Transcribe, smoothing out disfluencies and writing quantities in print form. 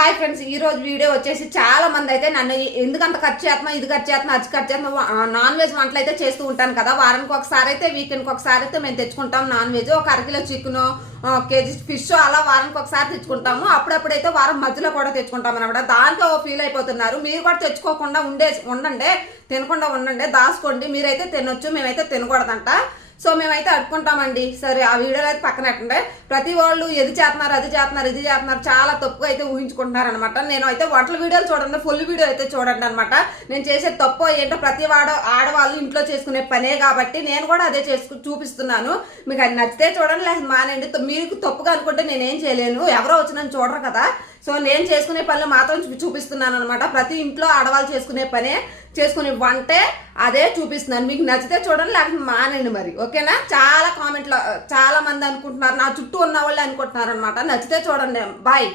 Hi friends, ఈ రోజు video వచ్చేసి చాలా మంది అయితే నన్ను ఎందుకంత ఖర్చు చేస్తున్నా, ఇది ఖర్చు చేస్తున్నా, అది ఖర్చు చేస్తున్నా, నాన్ వెజ్ వంటలు అయితే చేస్తూ ఉంటాను కదా. వారానికి ఒకసారి అయితే, వీకెండ్కి ఒకసారి అయితే మేము తెచ్చుకుంటాం నాన్ వెజ్. ఒక అరకిలో చికెన్, కేజీ ఫిష్ అలా వారానికి ఒకసారి తెచ్చుకుంటాము. అప్పుడప్పుడైతే వారం మధ్యలో కూడా తెచ్చుకుంటాం అనమాట. దాంట్లో ఫీల్ అయిపోతున్నారు. మీరు కూడా తెచ్చుకోకుండా ఉండండి, తినకుండా ఉండండి, దాచుకోండి. మీరైతే తినొచ్చు, మేమైతే తినకూడదంట. సో మేమైతే అడుకుంటామండి. సరే, ఆ వీడియోలో అయితే పక్కన పెట్టండి. ప్రతి వాళ్ళు ఇది చేస్తున్నారు, అది చేస్తున్నారు, ఇది చేస్తున్నారు, చాలా తప్పుగా అయితే ఊహించుకుంటున్నారు అనమాట. నేను అయితే వంటల వీడియోలు చూడండి, ఫుల్ వీడియో అయితే చూడండి అనమాట. నేను చేసే తప్పు ఏంటో ప్రతి ఆడవాళ్ళు ఇంట్లో చేసుకునే పనే కాబట్టి నేను కూడా అదే చూపిస్తున్నాను. మీకు అది నచ్చితే చూడండి, లేకపోతే మానేయండి. మీకు తప్పుగా అనుకుంటే నేనేం చేయలేను, ఎవరో వచ్చి నన్ను చూడరు కదా. సో నేను చేసుకునే పనులు మాత్రం చూపిస్తున్నాను అనమాట. ప్రతి ఇంట్లో ఆడవాళ్ళు చేసుకునే పనే, చేసుకునే వంటే అదే చూపిస్తున్నాను. మీకు నచ్చితే చూడండి, లేకపోతే మానండి మరి, ఓకేనా? చాలా కామెంట్లో చాలా మంది అనుకుంటున్నారు, నా చుట్టూ ఉన్న వాళ్ళు అనుకుంటున్నారు అనమాట. నచ్చితే చూడండి. బాయ్.